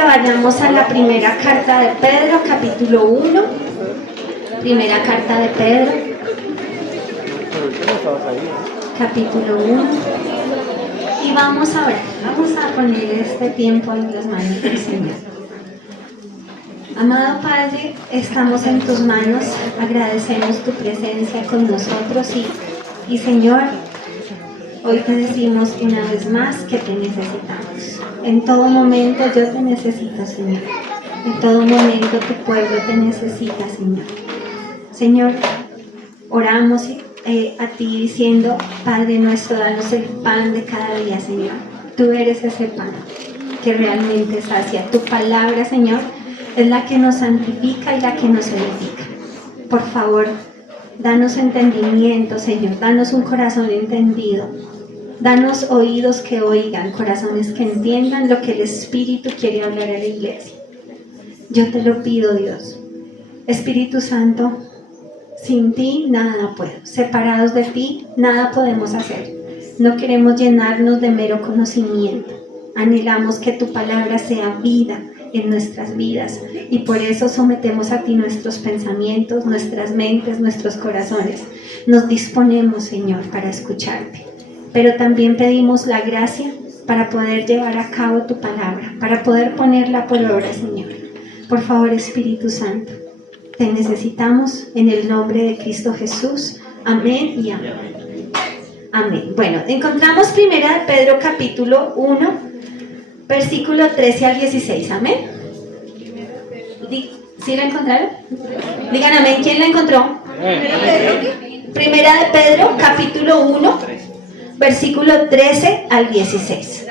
que vayamos a la primera carta de Pedro, capítulo 1. Primera carta de Pedro, capítulo 1. Y vamos a orar, vamos a poner este tiempo en las manos del Señor. Amado Padre, estamos en tus manos, agradecemos tu presencia con nosotros y Señor, hoy te decimos una vez más que te necesitamos. En todo momento yo te necesito, Señor. En todo momento tu pueblo te necesita, Señor. Señor, oramos a ti diciendo, Padre nuestro, danos el pan de cada día, Señor. Tú eres ese pan que realmente sacia. Tu palabra, Señor, es la que nos santifica y la que nos edifica. Por favor, danos entendimiento, Señor. Danos un corazón entendido. Danos oídos que oigan, corazones que entiendan lo que el Espíritu quiere hablar a la iglesia. Yo te lo pido, Dios. Espíritu Santo, sin ti nada puedo. Separados de ti, nada podemos hacer. No queremos llenarnos de mero conocimiento. Anhelamos que tu palabra sea vida en nuestras vidas y por eso sometemos a ti nuestros pensamientos, nuestras mentes, nuestros corazones. Nos disponemos, Señor, para escucharte, pero también pedimos la gracia para poder llevar a cabo tu palabra, para poder ponerla por obra, Señor. Por favor, Espíritu Santo, te necesitamos en el nombre de Cristo Jesús. Amén y amén. Amén. Bueno, encontramos primera de Pedro capítulo 1, versículo 13 al 16. Amén. ¿Sí la encontraron? Digan amén. ¿Quién la encontró? Primera de Pedro capítulo 1, versículo 13 al 16.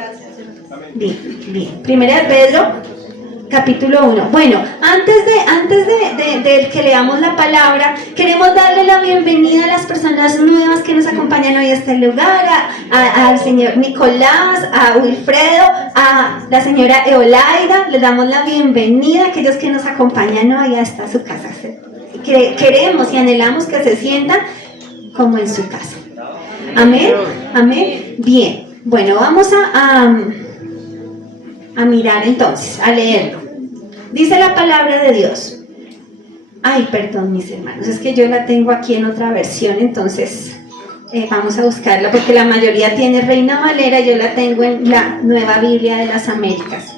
Bien. Primera de Pedro capítulo 1. Bueno, antes de que leamos la palabra, queremos darle la bienvenida a las personas nuevas que nos acompañan hoy a este lugar, al señor Nicolás, a Wilfredo, a la señora Eolaida. Les damos la bienvenida a aquellos que nos acompañan hoy hasta su casa. Queremos y anhelamos que se sientan como en su casa. Amén. Amén. Bien. Bueno, vamos a mirar entonces, a leerlo. Dice la palabra de Dios. Ay, perdón, mis hermanos, es que yo la tengo aquí en otra versión, entonces vamos a buscarla porque la mayoría tiene Reina Valera, yo la tengo en la Nueva Biblia de las Américas.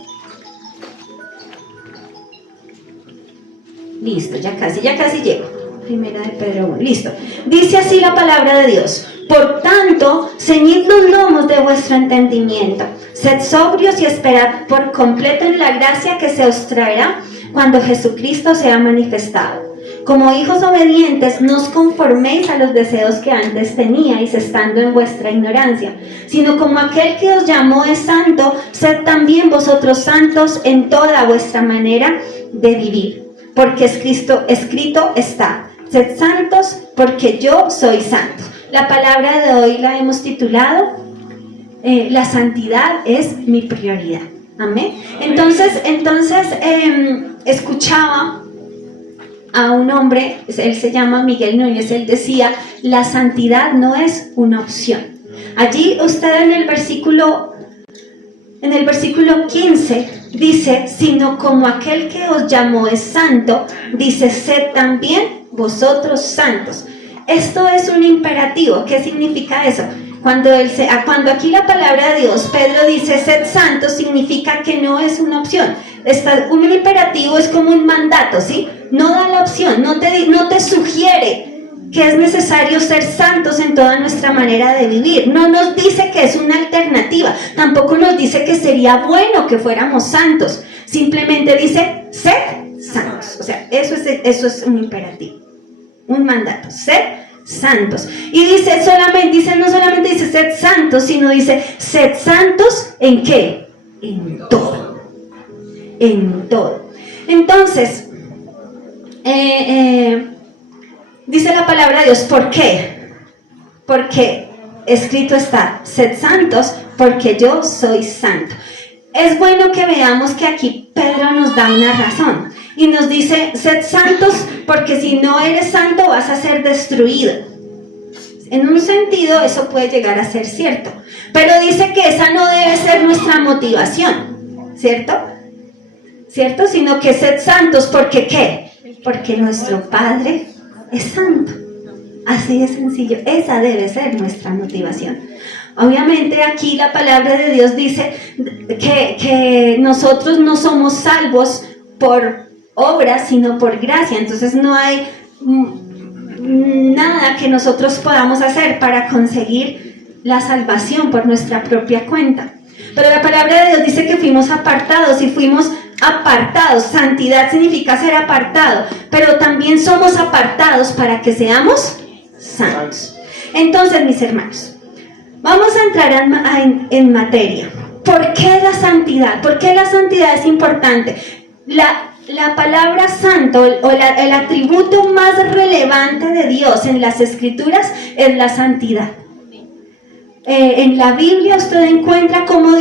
Listo, ya casi llego. Primera de Pedro 1, listo. Dice así la palabra de Dios. Por tanto, ceñid los lomos de vuestro entendimiento. Sed sobrios y esperad por completo en la gracia que se os traerá cuando Jesucristo sea manifestado. Como hijos obedientes, no os conforméis a los deseos que antes teníais, estando en vuestra ignorancia, sino como aquel que os llamó es santo, sed también vosotros santos en toda vuestra manera de vivir. Porque escrito está, sed santos porque yo soy santo. La palabra de hoy la hemos titulado la santidad es mi prioridad. Amén. Entonces escuchaba a un hombre, él se llama Miguel Núñez, él decía, la santidad no es una opción. Allí usted en el versículo 15 dice, sino como aquel que os llamó es santo, dice, sed también vosotros santos. Esto es un imperativo. ¿Qué significa eso? Cuando aquí la palabra de Dios, Pedro dice, sed santos, significa que no es una opción. Un imperativo es como un mandato, ¿sí? No da la opción, no te sugiere que es necesario ser santos en toda nuestra manera de vivir. No nos dice que es una alternativa, tampoco nos dice que sería bueno que fuéramos santos. Simplemente dice, sed santos. O sea, eso es un imperativo, un mandato, sed santos. Y no solamente dice sed santos, sino dice sed santos ¿en qué? En todo. En todo. Entonces, dice la palabra de Dios, ¿por qué? Porque escrito está, sed santos porque yo soy santo. Es bueno que veamos que aquí Pedro nos da una razón y nos dice, sed santos porque si no eres santo vas a ser destruido. En un sentido eso puede llegar a ser cierto, pero dice que esa no debe ser nuestra motivación, ¿cierto? ¿cierto? Sino que sed santos, ¿porque qué? Porque nuestro Padre es santo. Así de sencillo, esa debe ser nuestra motivación. Obviamente aquí la palabra de Dios dice que nosotros no somos salvos por obras, sino por gracia. Entonces no hay nada que nosotros podamos hacer para conseguir la salvación por nuestra propia cuenta. Pero la palabra de Dios dice que fuimos apartados y fuimos apartados. Santidad significa ser apartado, pero también somos apartados para que seamos santos. Entonces, mis hermanos, vamos a entrar en materia. ¿Por qué la santidad? ¿Por qué la santidad es importante? La palabra santo o el atributo más relevante de Dios en las Escrituras es la santidad. En la Biblia usted encuentra cómo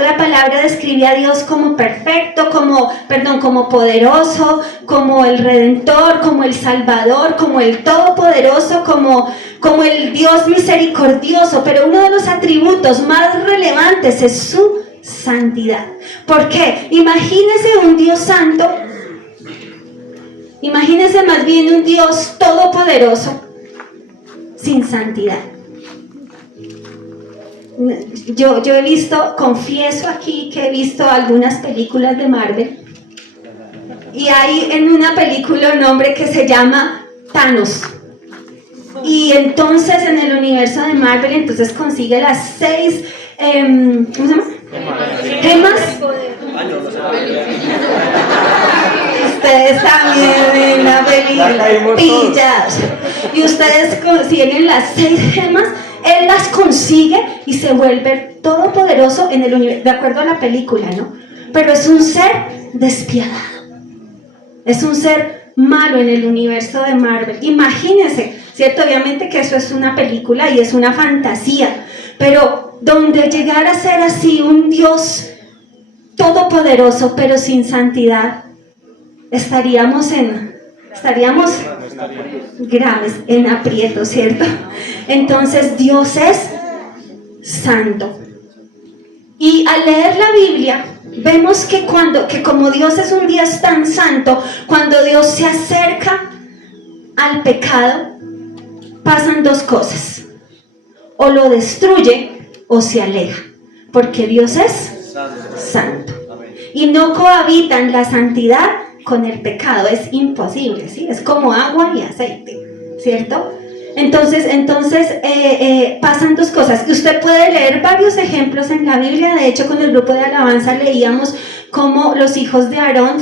la palabra describe a Dios como perfecto, como poderoso, como el Redentor, como el Salvador, como el Todopoderoso, como el Dios misericordioso. Pero uno de los atributos más relevantes es su santidad. ¿Por qué? Imagínese un Dios santo, imagínese más bien un Dios todopoderoso sin santidad. Yo he visto, confieso aquí que he visto algunas películas de Marvel, y hay en una película un hombre que se llama Thanos, y entonces en el universo de Marvel entonces consigue las 6 ¿cómo se llama? Gemas. Ustedes también en la película pillados, y ustedes consiguen las 6 gemas. Él las consigue y se vuelve todopoderoso en el universo, de acuerdo a la película, ¿no? Pero es un ser despiadado. Es un ser malo en el universo de Marvel. Imagínense, ¿cierto? Obviamente que eso es una película y es una fantasía. Pero donde llegara a ser así un Dios todopoderoso, pero sin santidad, estaríamos graves, en aprieto, ¿cierto? Entonces Dios es santo. Y al leer la Biblia vemos que como Dios es un Dios tan santo, cuando Dios se acerca al pecado, pasan 2 cosas: o lo destruye o se aleja, porque Dios es santo y no cohabitan la santidad con el pecado. Es imposible, ¿sí? Es como agua y aceite, ¿cierto? Entonces pasan 2 cosas. Y usted puede leer varios ejemplos en la Biblia. De hecho, con el grupo de alabanza leíamos cómo los hijos de Aarón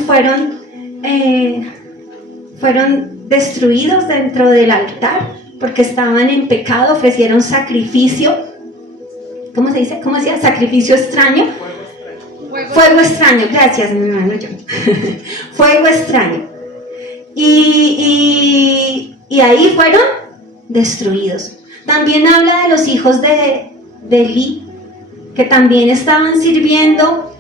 fueron destruidos dentro del altar porque estaban en pecado, ofrecieron sacrificio. ¿Cómo se dice? ¿Cómo decía? Sacrificio extraño. Fuego extraño, gracias mi hermano John. Fuego extraño. Y ahí fueron destruidos. También habla de los hijos de Elí, que también estaban sirviendo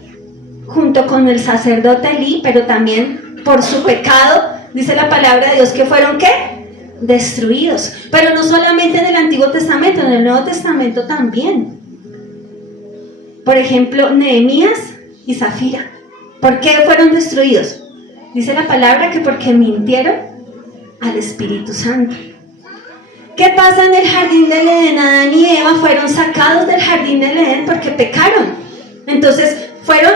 junto con el sacerdote Elí, pero también por su pecado, dice la palabra de Dios, que fueron ¿qué? Destruidos. Pero no solamente en el Antiguo Testamento, en el Nuevo Testamento también. Por ejemplo, Nehemías y Zafira. ¿Por qué fueron destruidos? Dice la palabra que porque mintieron al Espíritu Santo. ¿Qué pasa en el jardín del Edén? Adán y Eva fueron sacados del jardín del Edén porque pecaron. Entonces fueron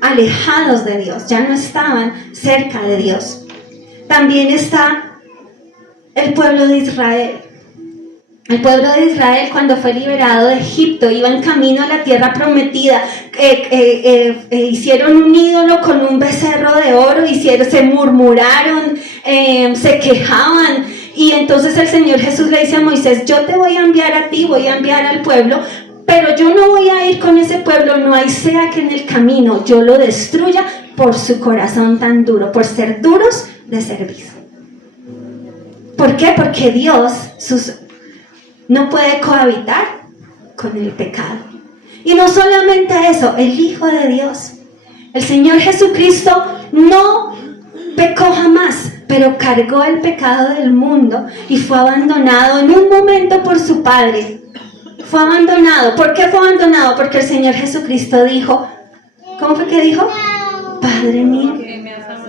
alejados de Dios, ya no estaban cerca de Dios. También está el pueblo de Israel. El pueblo de Israel, cuando fue liberado de Egipto, iba en camino a la tierra prometida. Hicieron un ídolo con un becerro de oro, se murmuraron, se quejaban. Y entonces el Señor Jesús le dice a Moisés: yo te voy a enviar a ti, voy a enviar al pueblo, pero yo no voy a ir con ese pueblo, no hay sea que en el camino yo lo destruya por su corazón tan duro, por ser duros de servicio. ¿Por qué? Porque Dios no puede cohabitar con el pecado. Y no solamente eso, el Hijo de Dios, el Señor Jesucristo, no pecó jamás, pero cargó el pecado del mundo y fue abandonado en un momento por su Padre. Fue abandonado. ¿Por qué fue abandonado? Porque el Señor Jesucristo dijo, ¿cómo fue que dijo? Padre mío,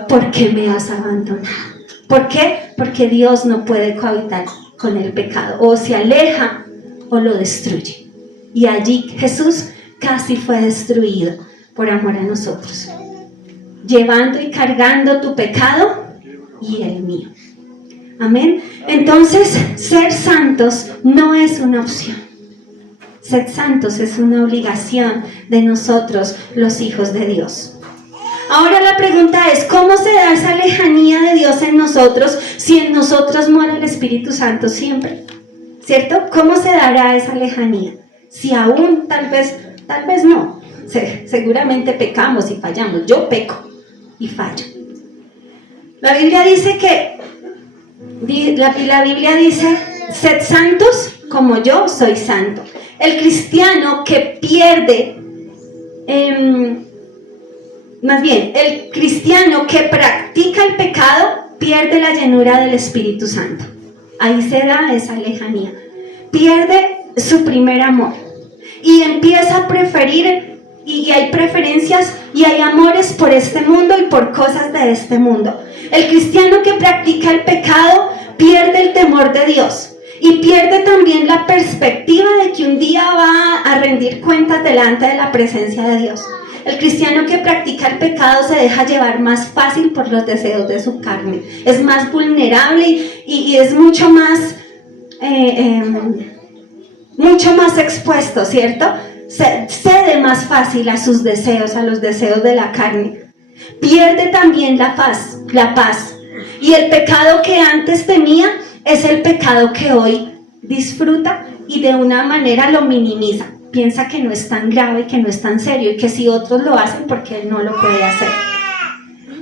¿por qué me has abandonado? ¿Por qué? Porque Dios no puede cohabitar con el pecado, o se aleja o lo destruye. Y allí Jesús casi fue destruido por amor a nosotros, llevando y cargando tu pecado y el mío. Amén. Entonces, ser santos no es una opción. Ser santos es una obligación de nosotros, los hijos de Dios. Ahora la pregunta es, ¿cómo se da esa lejanía de Dios en nosotros si en nosotros mora el Espíritu Santo siempre? ¿Cierto? ¿Cómo se dará esa lejanía? Si aún tal vez no. Seguramente pecamos y fallamos. Yo peco y fallo. La Biblia dice la Biblia dice, sed santos como yo soy santo. El cristiano que pierde, el cristiano que practica el pecado pierde la llenura del Espíritu Santo. Ahí se da esa lejanía. Pierde su primer amor y empieza a preferir, y hay preferencias y hay amores por este mundo y por cosas de este mundo. El cristiano que practica el pecado pierde el temor de Dios y pierde también la perspectiva de que un día va a rendir cuentas delante de la presencia de Dios. El cristiano que practica el pecado se deja llevar más fácil por los deseos de su carne. Es más vulnerable y es mucho más expuesto, ¿cierto? Cede más fácil a sus deseos, a los deseos de la carne. Pierde también la paz. Y el pecado que antes temía es el pecado que hoy disfruta y de una manera lo minimiza. Piensa que no es tan grave, que no es tan serio y que si otros lo hacen, porque él no lo puede hacer.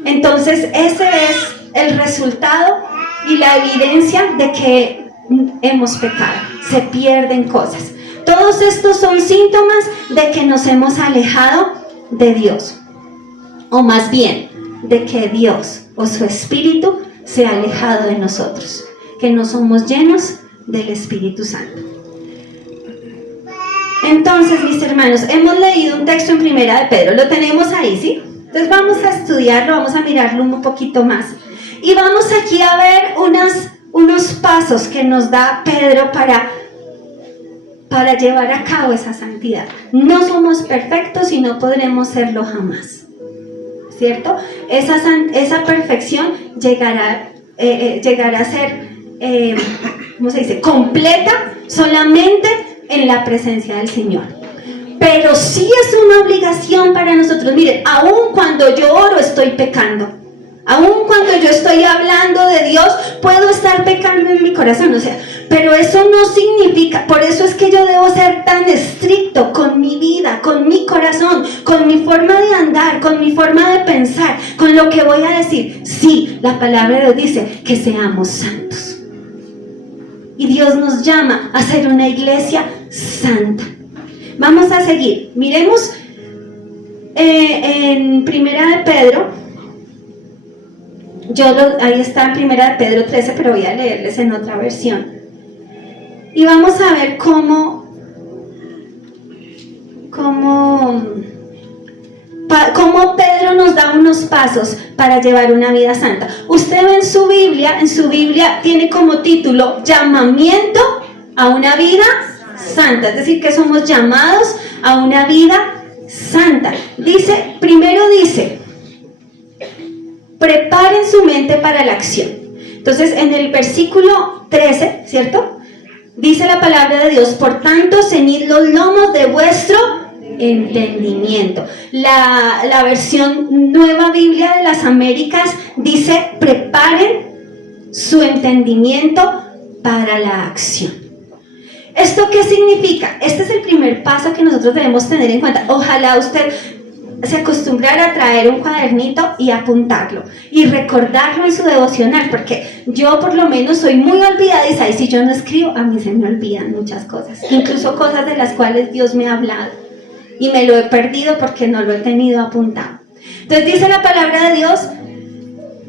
Entonces ese es el resultado y la evidencia de que hemos pecado. Se pierden cosas. Todos estos son síntomas de que nos hemos alejado de Dios. O más bien, de que Dios o su Espíritu se ha alejado de nosotros. Que no somos llenos del Espíritu Santo. Entonces, mis hermanos, hemos leído un texto en Primera de Pedro. Lo tenemos ahí, ¿sí? Entonces vamos a estudiarlo, vamos a mirarlo un poquito más. Y vamos aquí a ver unos pasos que nos da Pedro para llevar a cabo esa santidad. No somos perfectos y no podremos serlo jamás, ¿cierto? Esa perfección llegará a ser, ¿cómo se dice? Completa solamente en la presencia del Señor. Pero sí es una obligación para nosotros. Miren, aun cuando yo oro estoy pecando. Aun cuando yo estoy hablando de Dios, puedo estar pecando en mi corazón, pero eso no significa, por eso es que yo debo ser tan estricto con mi vida, con mi corazón, con mi forma de andar, con mi forma de pensar, con lo que voy a decir. Sí, la palabra de Dios dice que seamos santos. Y Dios nos llama a ser una iglesia santa. Vamos a seguir. Miremos en Primera de Pedro. Ahí está en Primera de Pedro 13, pero voy a leerles en otra versión. Y vamos a ver cómo Pedro nos da unos pasos para llevar una vida santa. Usted ve en su Biblia tiene como título llamamiento a una vida santa, es decir, que somos llamados a una vida santa. Primero dice, preparen su mente para la acción. Entonces, en el versículo 13, ¿cierto? Dice la palabra de Dios, por tanto, ceñid los lomos de vuestro entendimiento. La versión Nueva Biblia de las Américas dice, preparen su entendimiento para la acción. ¿Esto qué significa? Este es el primer paso que nosotros debemos tener en cuenta. Ojalá usted se acostumbrara a traer un cuadernito y apuntarlo y recordarlo en su devocional, porque yo por lo menos soy muy olvidadiza y si yo no escribo, a mí se me olvidan muchas cosas, incluso cosas de las cuales Dios me ha hablado y me lo he perdido porque no lo he tenido apuntado. Entonces dice la palabra de Dios,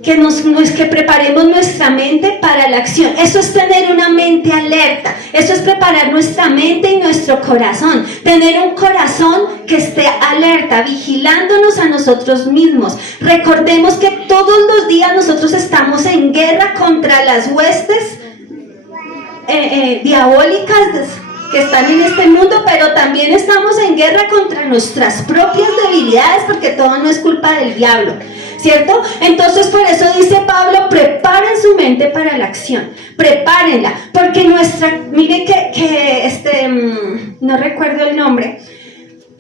que preparemos nuestra mente para la acción. Eso es tener una mente alerta, eso es preparar nuestra mente y nuestro corazón, tener un corazón que esté alerta, vigilándonos a nosotros mismos. Recordemos que todos los días nosotros estamos en guerra contra las huestes diabólicas que están en este mundo, pero también estamos en guerra contra nuestras propias debilidades, porque todo no es culpa del diablo, ¿cierto? Entonces por eso dice Pablo, preparen su mente para la acción, prepárenla, porque miren que no recuerdo el nombre,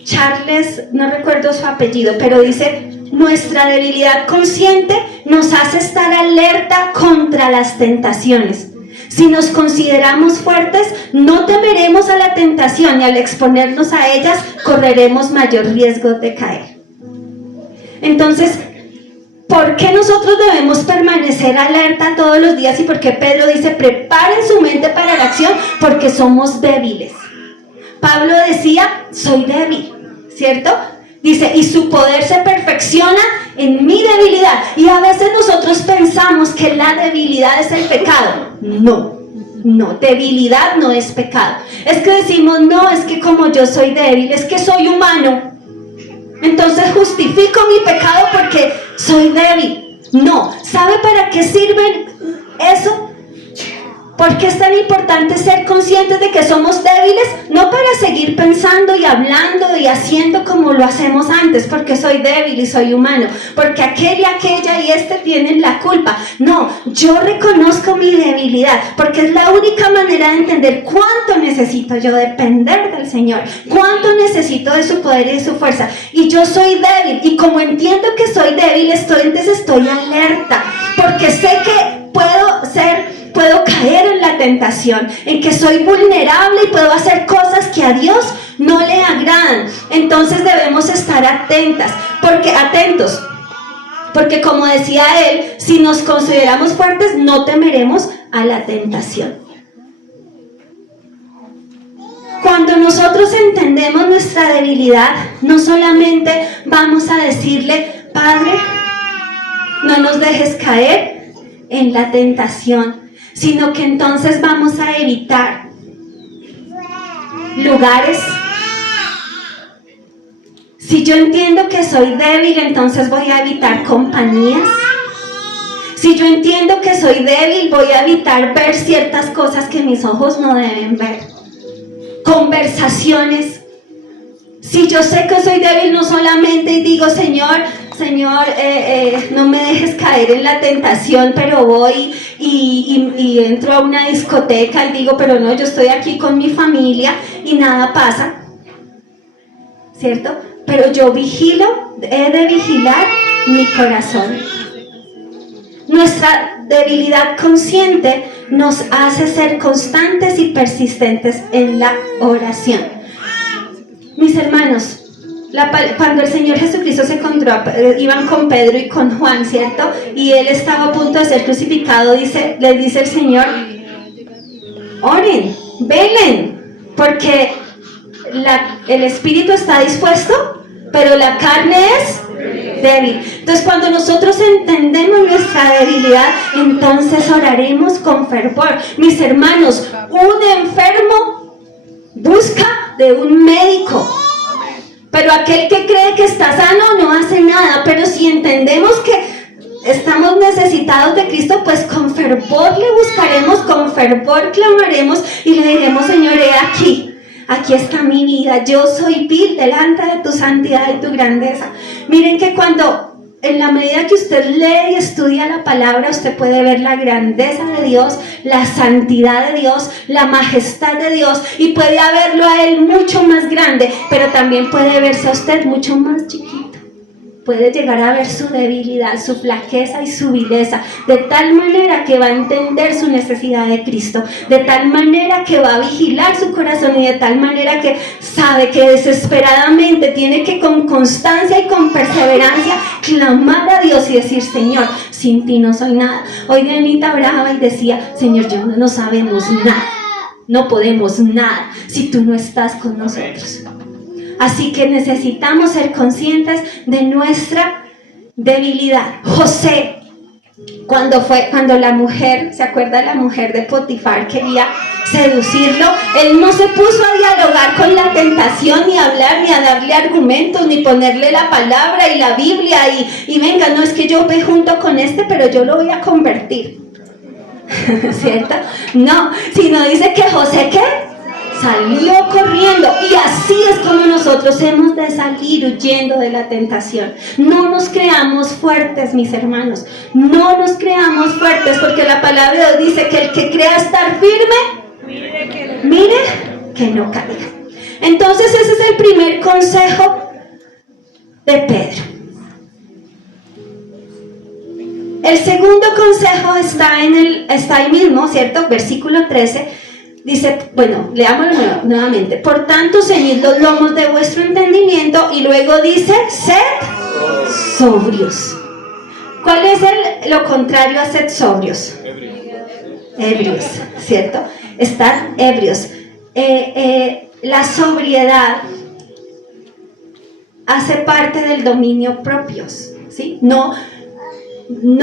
Charles, no recuerdo su apellido, pero dice, nuestra debilidad consciente nos hace estar alerta contra las tentaciones. Si nos consideramos fuertes, no temeremos a la tentación y al exponernos a ellas, correremos mayor riesgo de caer. Entonces, ¿por qué nosotros debemos permanecer alerta todos los días? Y por qué Pedro dice, preparen su mente para la acción, porque somos débiles. Pablo decía, soy débil, ¿cierto? Dice, y su poder se perfecciona en mi debilidad. Y a veces nosotros pensamos que la debilidad es el pecado. No, debilidad no es pecado. Es que decimos, no, es que como yo soy débil, es que soy humano, entonces justifico mi pecado porque soy débil. No, ¿sabe para qué sirve eso? ¿Por qué es tan importante ser conscientes de que somos débiles? No para seguir pensando y hablando y haciendo como lo hacemos antes, porque soy débil y soy humano, porque aquella y este tienen la culpa. No, yo reconozco mi debilidad, porque es la única manera de entender cuánto necesito yo depender del Señor, cuánto necesito de su poder y de su fuerza. Y yo soy débil, y como entiendo que soy débil, entonces estoy alerta, porque sé que puedo caer en la tentación, en que soy vulnerable y puedo hacer cosas que a Dios no le agradan. Entonces debemos estar atentos, porque como decía él, si nos consideramos fuertes, no temeremos a la tentación. Cuando nosotros entendemos nuestra debilidad, no solamente vamos a decirle, Padre, no nos dejes caer en la tentación, sino que entonces vamos a evitar lugares. Si yo entiendo que soy débil, entonces voy a evitar compañías. Si yo entiendo que soy débil, voy a evitar ver ciertas cosas que mis ojos no deben ver. Conversaciones. Si yo sé que soy débil, no solamente digo, Señor, no me dejes caer en la tentación, pero voy y entro a una discoteca y digo, pero no, yo estoy aquí con mi familia y nada pasa, ¿cierto? Pero yo he de vigilar mi corazón. Nuestra debilidad consciente nos hace ser constantes y persistentes en la oración. Mis hermanos, cuando el Señor Jesucristo se encontró, iban con Pedro y con Juan, ¿cierto? Y él estaba a punto de ser crucificado, le dice el Señor, oren, velen, porque el espíritu está dispuesto, pero la carne es débil. Entonces cuando nosotros entendemos nuestra debilidad, entonces oraremos con fervor. Mis hermanos, un enfermo busca de un médico, pero aquel que cree que está sano no hace nada. Pero si entendemos que estamos necesitados de Cristo, pues con fervor le buscaremos, con fervor clamaremos y le diremos, Señor, he aquí está mi vida, yo soy vil delante de tu santidad y tu grandeza. Miren que en la medida que usted lee y estudia la palabra, usted puede ver la grandeza de Dios, la santidad de Dios, la majestad de Dios, y puede verlo a Él mucho más grande, pero también puede verse a usted mucho más chiquito. Puede llegar a ver su debilidad, su flaqueza y su vileza, de tal manera que va a entender su necesidad de Cristo, de tal manera que va a vigilar su corazón y de tal manera que sabe que desesperadamente tiene que con constancia y con perseverancia clamar a Dios y decir, Señor, sin ti no soy nada. Hoy Dianita oraba y decía, Señor, no sabemos nada, no podemos nada si tú no estás con nosotros. Así que necesitamos ser conscientes de nuestra debilidad. José Cuando la mujer, ¿se acuerda la mujer de Potifar quería seducirlo? Él no se puso a dialogar con la tentación, ni a hablar, ni a darle argumentos, ni ponerle la palabra y la Biblia y venga, no es que yo me junto con este, pero yo lo voy a convertir. ¿Cierto? No, sino dice que José, ¿qué? Salió corriendo, y así es como nosotros hemos de salir huyendo de la tentación. No nos creamos fuertes, mis hermanos, no nos creamos fuertes, porque la palabra de Dios dice que el que crea estar firme, mire que no caiga. Entonces ese es el primer consejo de Pedro. El segundo consejo está ahí mismo, ¿cierto? Versículo 13. Dice, bueno, leámoslo nuevamente. Por tanto, ceñid los lomos de vuestro entendimiento, y luego dice, sed sobrios. ¿Cuál es lo contrario a sed sobrios? Ebrios, ¿cierto? Estar ebrios. La sobriedad hace parte del dominio propio, ¿sí? No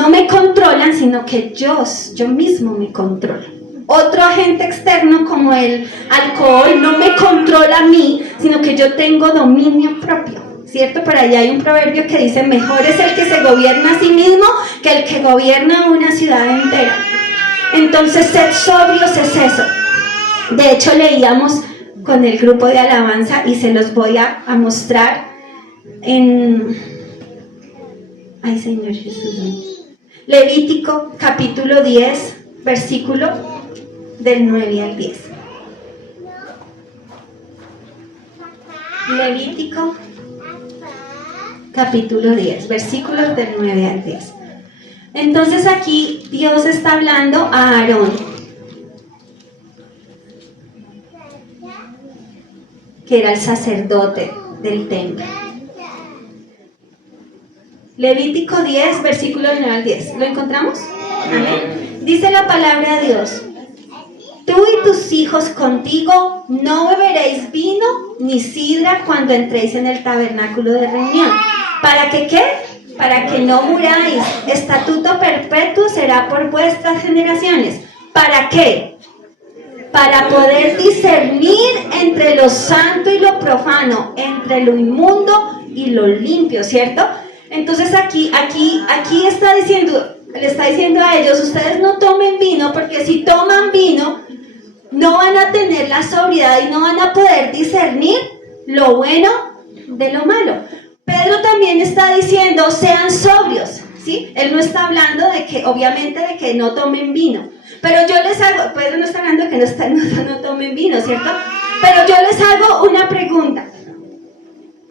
me controlan, sino que yo mismo me controlo. Otro agente externo como el alcohol no me controla a mí, sino que yo tengo dominio propio, ¿cierto? Por ahí hay un proverbio que dice, mejor es el que se gobierna a sí mismo que el que gobierna una ciudad entera. Entonces, ser sobrios es eso. De hecho, leíamos con el grupo de alabanza, y se los voy a mostrar en... Ay, Señor Jesús. Levítico, capítulo 10, versículo del 9 al 10. Levítico, capítulo 10, versículos del 9 al 10. Entonces aquí Dios está hablando a Aarón, que era el sacerdote del templo. Levítico 10, versículos del 9 al 10. ¿Lo encontramos? Amén. Dice la palabra de Dios: tú y tus hijos contigo no beberéis vino ni sidra cuando entréis en el tabernáculo de reunión. ¿Para que qué? Para que no muráis. Estatuto perpetuo será por vuestras generaciones. ¿Para qué? Para poder discernir entre lo santo y lo profano, entre lo inmundo y lo limpio, ¿cierto? Entonces aquí está diciendo, le está diciendo a ellos, ustedes no tomen vino, porque si toman vino, no van a tener la sobriedad y no van a poder discernir lo bueno de lo malo. Pedro también está diciendo, sean sobrios, ¿sí? Él no está hablando de que, obviamente, de que no tomen vino. Pero yo les hago, Pedro no está hablando de que no tomen vino, ¿cierto? Pero yo les hago una pregunta.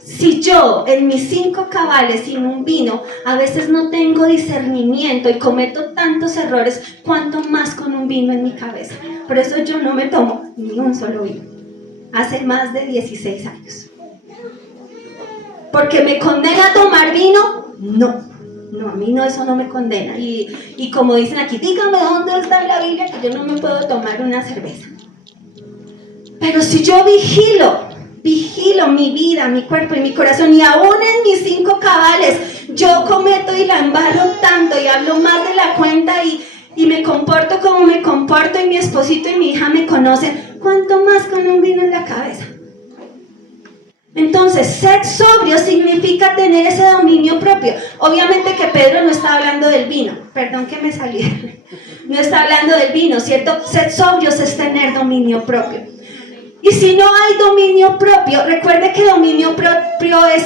Si yo, en mis 5 cabales sin un vino, a veces no tengo discernimiento y cometo tantos errores, ¿cuánto más con un vino en mi cabeza? Por eso yo no me tomo ni un solo vino. Hace más de 16 años. ¿Porque me condena a tomar vino? No, a mí no, eso no me condena. Y como dicen aquí, dígame dónde está en la Biblia que yo no me puedo tomar una cerveza. Pero si yo vigilo mi vida, mi cuerpo y mi corazón, y aún en mis 5 cabales yo cometo y la embarro tanto y hablo más de la cuenta y me comporto como me comporto, y mi esposito y mi hija me conocen, ¿cuánto más con un vino en la cabeza? Entonces, ser sobrio significa tener ese dominio propio. Obviamente que Pedro no está hablando del vino, perdón que me salí, no está hablando del vino, ¿cierto? Ser sobrios es tener dominio propio. Y si no hay dominio propio, recuerde que dominio propio es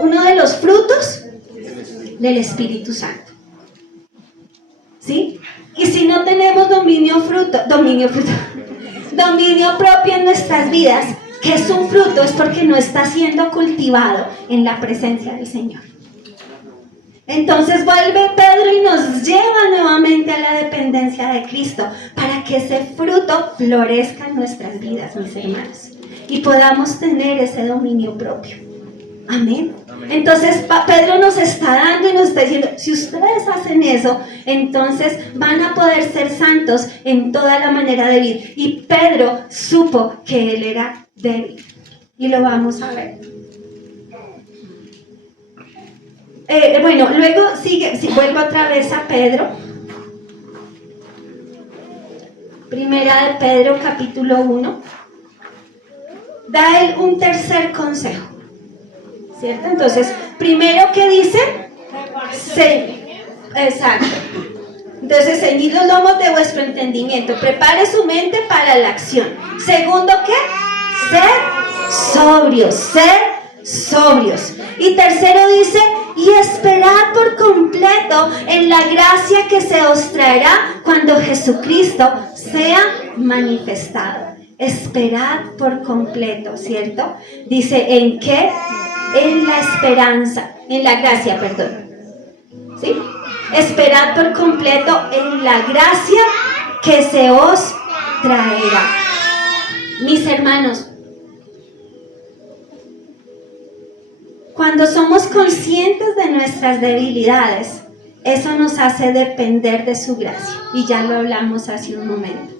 uno de los frutos del Espíritu Santo. ¿Sí? Y si no tenemos dominio propio en nuestras vidas, que es un fruto, es porque no está siendo cultivado en la presencia del Señor. Entonces vuelve Pedro y nos lleva nuevamente a la dependencia de Cristo para que ese fruto florezca en nuestras vidas, mis hermanos, y podamos tener ese dominio propio. Amén. Entonces Pedro nos está dando y nos está diciendo, si ustedes hacen eso, entonces van a poder ser santos en toda la manera de vivir. Y Pedro supo que él era débil, y lo vamos a ver. Bueno, luego sigue, vuelvo otra vez a Pedro. Primera de Pedro, capítulo 1. Da él un tercer consejo, ¿cierto? Entonces, primero, ¿qué dice? Exacto. Entonces, ceñid los lomos de vuestro entendimiento, prepare su mente para la acción. Segundo, ¿qué? Ser sobrios. Y tercero dice, y esperad por completo en la gracia que se os traerá cuando Jesucristo sea manifestado. Esperad por completo, ¿cierto? Dice, ¿en qué? En la esperanza, en la gracia, perdón. ¿Sí? Esperad por completo en la gracia que se os traerá. Mis hermanos, cuando somos conscientes de nuestras debilidades, eso nos hace depender de su gracia. Y ya lo hablamos hace un momento.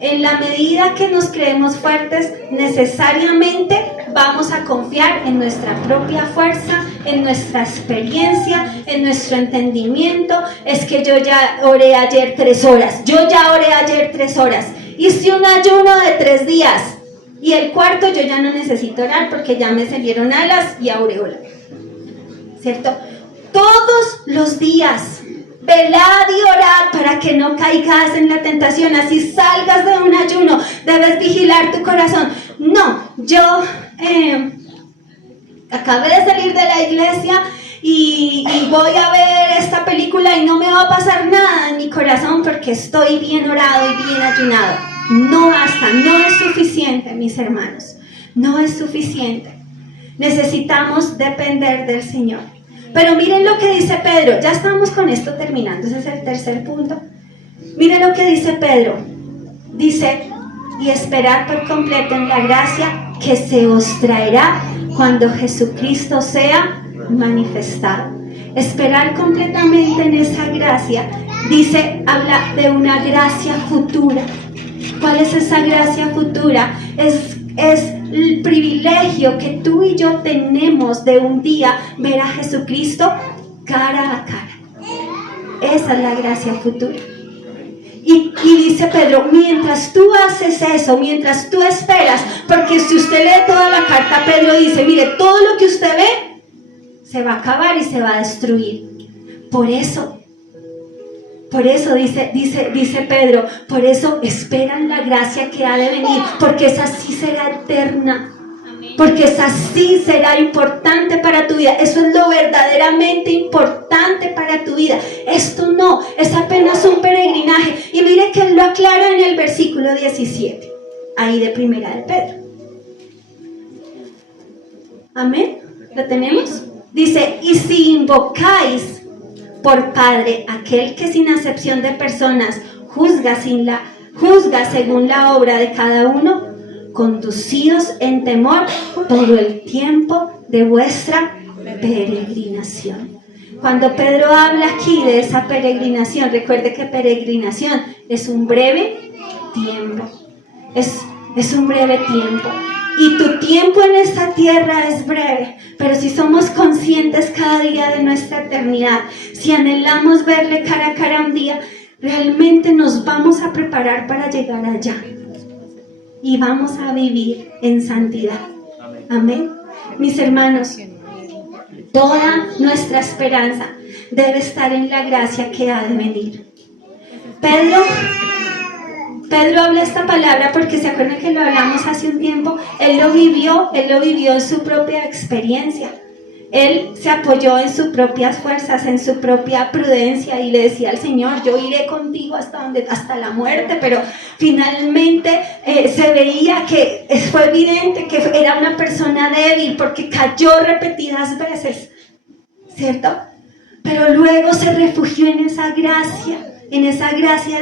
En la medida que nos creemos fuertes, necesariamente vamos a confiar en nuestra propia fuerza, en nuestra experiencia, en nuestro entendimiento. Es que yo ya oré ayer 3 horas, yo ya oré ayer 3 horas, hice un ayuno de 3 días y el cuarto yo ya no necesito orar porque ya me salieron alas y aureola, ¿cierto? Todos los días. Velad y orad para que no caigas en la tentación. Así salgas de un ayuno, debes vigilar tu corazón. No, yo acabé de salir de la iglesia y voy a ver esta película y no me va a pasar nada en mi corazón porque estoy bien orado y bien ayunado. No basta, no es suficiente, mis hermanos. No es suficiente. Necesitamos depender del Señor. Pero miren lo que dice Pedro. Ya estamos con esto terminando. Ese es el tercer punto. Miren lo que dice Pedro. Dice, y esperad por completo en la gracia que se os traerá cuando Jesucristo sea manifestado. Esperar completamente en esa gracia, dice, habla de una gracia futura. ¿Cuál es esa gracia futura? Es el privilegio que tú y yo tenemos de un día ver a Jesucristo cara a cara. Esa es la gracia futura. Y dice Pedro, mientras tú haces eso, mientras tú esperas, porque si usted lee toda la carta, Pedro dice, mire, todo lo que usted ve se va a acabar y se va a destruir. Por eso dice Pedro, por eso esperan la gracia que ha de venir, porque esa sí será eterna, porque esa sí será importante para tu vida. Eso es lo verdaderamente importante para tu vida. Esto no, es apenas un peregrinaje. Y mire que él lo aclara en el versículo 17, ahí de primera de Pedro. Amén, ¿lo tenemos? Dice, y si invocáis por Padre aquel que sin acepción de personas juzga según la obra de cada uno, conducidos en temor todo el tiempo de vuestra peregrinación. Cuando Pedro habla aquí de esa peregrinación, recuerde que peregrinación es un breve tiempo, es un breve tiempo. Y tu tiempo en esta tierra es breve, pero si somos conscientes cada día de nuestra eternidad, si anhelamos verle cara a cara un día, realmente nos vamos a preparar para llegar allá y vamos a vivir en santidad. Amén. Mis hermanos, toda nuestra esperanza debe estar en la gracia que ha de venir. Pedro habla esta palabra porque se acuerdan que lo hablamos hace un tiempo. Él lo vivió en su propia experiencia. Él se apoyó en sus propias fuerzas, en su propia prudencia y le decía al Señor, yo iré contigo hasta la muerte, pero finalmente se veía que fue evidente que era una persona débil porque cayó repetidas veces, ¿cierto? Pero luego se refugió en esa gracia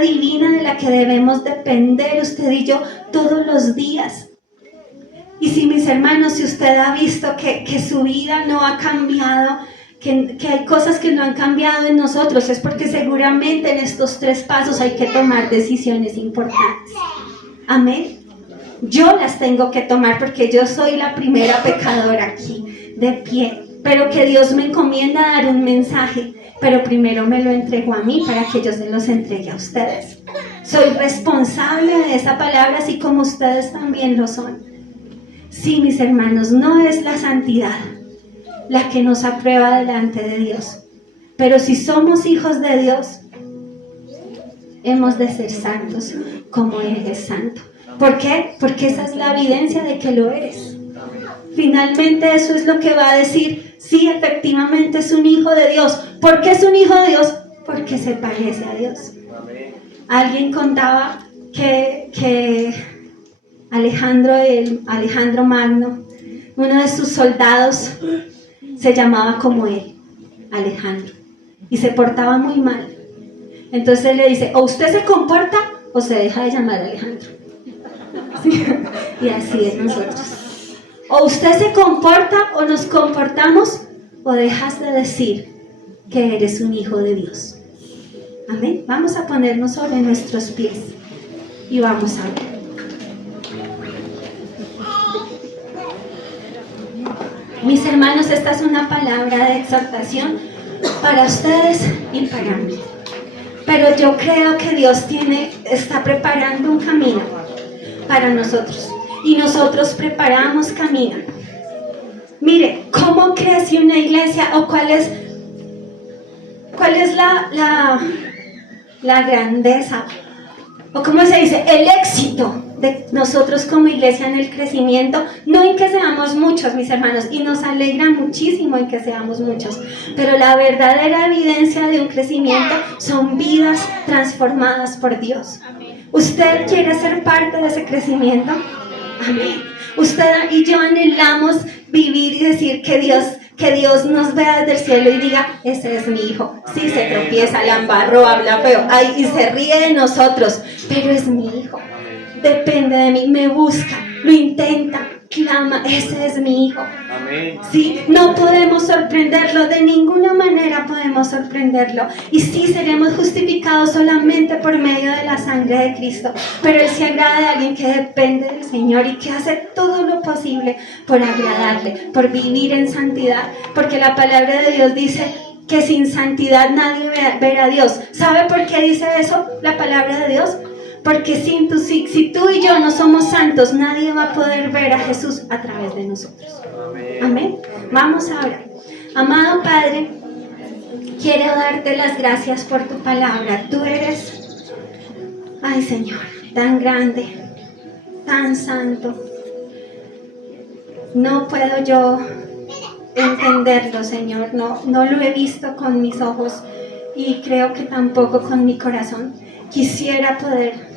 divina de la que debemos depender usted y yo todos los días. Y si, mis hermanos, si usted ha visto que su vida no ha cambiado, que hay cosas que no han cambiado en nosotros, es porque seguramente en estos 3 pasos hay que tomar decisiones importantes. Amén. Yo las tengo que tomar porque yo soy la primera pecadora aquí, de pie. pero que Dios me encomienda a dar un mensaje, pero primero me lo entregó a mí para que yo se los entregue a ustedes. Soy responsable de esa palabra, así como ustedes también lo son. Sí, mis hermanos, no es la santidad la que nos aprueba delante de Dios, pero si somos hijos de Dios, hemos de ser santos como Él es santo. ¿Por qué? Porque esa es la evidencia de que lo eres. Finalmente eso es lo que va a decir, sí, efectivamente es un hijo de Dios. ¿Por qué es un hijo de Dios? Porque se parece a Dios. Alguien contaba que Alejandro Magno, uno de sus soldados, se llamaba como él, Alejandro, y se portaba muy mal. Entonces él le dice, o usted se comporta o se deja de llamar Alejandro. ¿Sí? Y así es nosotros. O usted se comporta o nos comportamos, o dejas de decir que eres un hijo de Dios. Amén. Vamos a ponernos sobre nuestros pies y vamos a ver. Mis hermanos, esta es una palabra de exhortación para ustedes y para mí. Pero yo creo que Dios está preparando un camino para nosotros. Y nosotros preparamos camino. Mire, ¿cómo crece una iglesia? ¿O cuál es la grandeza? ¿O cómo se dice? El éxito de nosotros como iglesia en el crecimiento, no en que seamos muchos, mis hermanos, y nos alegra muchísimo en que seamos muchos, pero la verdadera evidencia de un crecimiento son vidas transformadas por Dios. ¿Usted quiere ser parte de ese crecimiento? Amén. Usted y yo anhelamos vivir y decir que Dios nos vea desde el cielo y diga, ese es mi hijo. Sí, se tropieza, la embarró, habla feo, ay, y se ríe de nosotros, pero es mi hijo. Depende de mí, me busca, lo intenta, clama, ese es mi hijo. Sí, no podemos sorprenderlo, de ninguna manera podemos sorprenderlo. Y sí, seremos justificados solamente por medio de la sangre de Cristo. Pero Él se agrada de alguien que depende del Señor y que hace todo lo posible por agradarle, por vivir en santidad. Porque la palabra de Dios dice que sin santidad nadie verá a Dios. ¿Sabe por qué dice eso la palabra de Dios? Porque si tú y yo no somos santos, nadie va a poder ver a Jesús a través de nosotros. Amén. Vamos a orar. Amado Padre, quiero darte las gracias por tu palabra. Tú eres, ay Señor, tan grande, tan santo. No puedo yo entenderlo, Señor. No lo he visto con mis ojos y creo que tampoco con mi corazón. Quisiera poder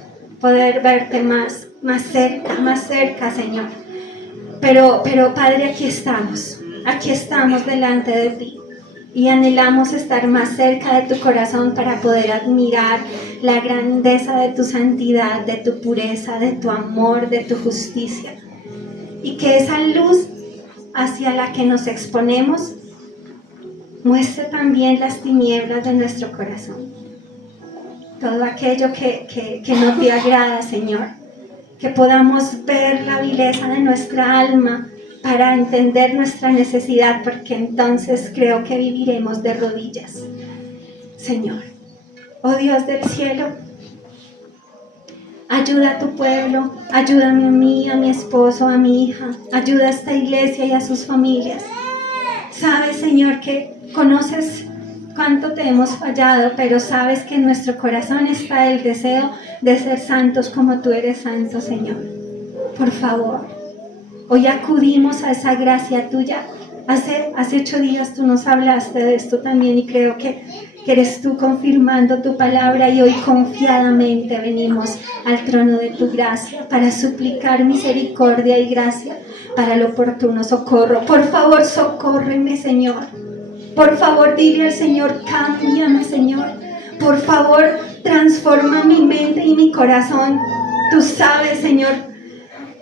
verte más cerca, Señor. Pero Padre, aquí estamos delante de ti y anhelamos estar más cerca de tu corazón para poder admirar la grandeza de tu santidad, de tu pureza, de tu amor, de tu justicia. Y que esa luz hacia la que nos exponemos muestre también las tinieblas de nuestro corazón. Todo aquello que no te agrada, Señor. Que podamos ver la vileza de nuestra alma para entender nuestra necesidad, porque entonces creo que viviremos de rodillas. Señor, oh Dios del cielo, ayuda a tu pueblo, ayúdame a mí, a mi esposo, a mi hija, ayuda a esta iglesia y a sus familias. Sabes, Señor, que conoces cuánto te hemos fallado, pero sabes que en nuestro corazón está el deseo de ser santos como tú eres santo, Señor. Por favor, hoy acudimos a esa gracia tuya. Hace 8 días tú nos hablaste de esto también y creo que eres tú confirmando tu palabra y hoy confiadamente venimos al trono de tu gracia para suplicar misericordia y gracia para el oportuno socorro. Por favor, socórreme, Señor. Por favor, dile al Señor, cámbiame, Señor. Por favor, transforma mi mente y mi corazón. Tú sabes, Señor,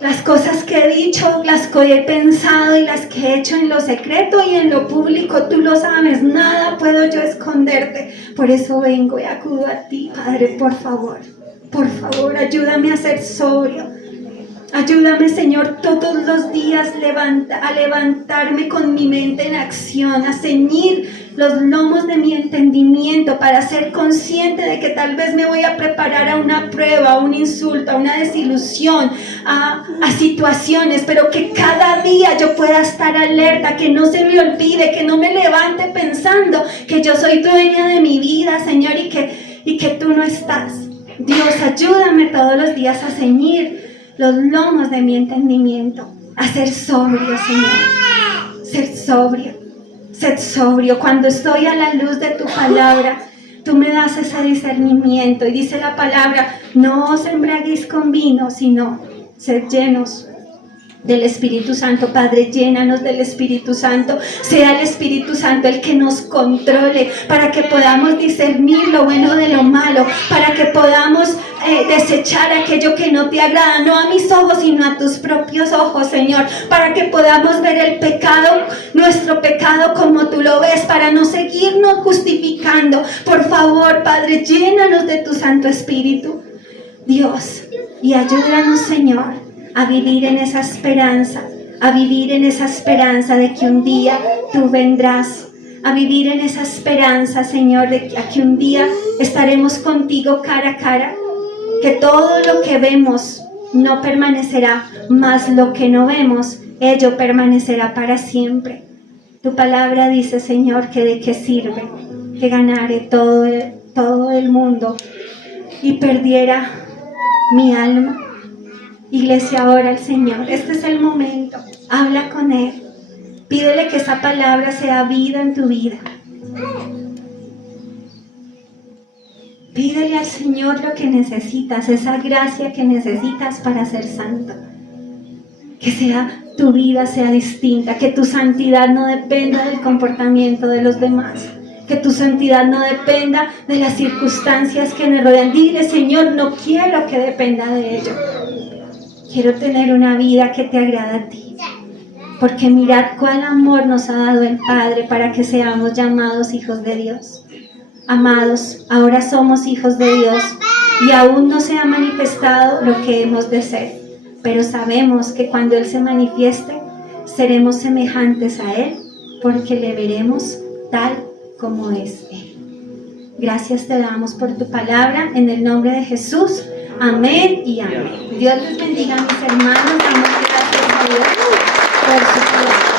las cosas que he dicho, las que he pensado y las que he hecho en lo secreto y en lo público. Tú lo sabes, nada puedo yo esconderte. Por eso vengo y acudo a ti, Padre, por favor. Por favor, ayúdame a ser sobrio. Ayúdame, Señor, todos los días a levantarme con mi mente en acción, a ceñir los lomos de mi entendimiento para ser consciente de que tal vez me voy a preparar a una prueba, a un insulto, a una desilusión, a situaciones, pero que cada día yo pueda estar alerta, que no se me olvide, que no me levante pensando que yo soy dueña de mi vida, Señor, y que tú no estás. Dios, ayúdame todos los días a ceñir los lomos de mi entendimiento, a ser sobrio, Señor, ser sobrio, ser sobrio. Cuando estoy a la luz de tu palabra, tú me das ese discernimiento, y dice la palabra, no os embriaguéis con vino, sino sed llenos del Espíritu Santo. Padre, llénanos del Espíritu Santo. Sea el Espíritu Santo el que nos controle, para que podamos discernir lo bueno de lo malo, para que podamos desechar aquello que no te agrada, no a mis ojos, sino a tus propios ojos, Señor, para que podamos ver el pecado, nuestro pecado como tú lo ves, para no seguirnos justificando. Por favor, Padre, llénanos de tu Santo Espíritu, Dios, y ayúdanos, Señor, a vivir en esa esperanza, a vivir en esa esperanza de que un día tú vendrás, a vivir en esa esperanza, Señor, de que un día estaremos contigo cara a cara, que todo lo que vemos no permanecerá, mas lo que no vemos, ello permanecerá para siempre. Tu palabra dice, Señor, que de qué sirve que ganare todo el mundo y perdiera mi alma. Iglesia, ora al Señor. Este es el momento. Habla con Él. Pídele que esa palabra sea vida en tu vida. Pídele al Señor lo que necesitas, esa gracia que necesitas para ser santo. Que tu vida sea distinta, que tu santidad no dependa del comportamiento de los demás, que tu santidad no dependa de las circunstancias que me rodean. Dile, Señor, no quiero que dependa de ello. Quiero tener una vida que te agrada a ti. Porque mirad cuál amor nos ha dado el Padre para que seamos llamados hijos de Dios. Amados, ahora somos hijos de Dios y aún no se ha manifestado lo que hemos de ser. Pero sabemos que cuando Él se manifieste, seremos semejantes a Él, porque le veremos tal como es Él. Gracias te damos por tu palabra, en el nombre de Jesús. Amén y amén. Dios les bendiga, mis hermanos. Damos gracias a Dios por su palabra.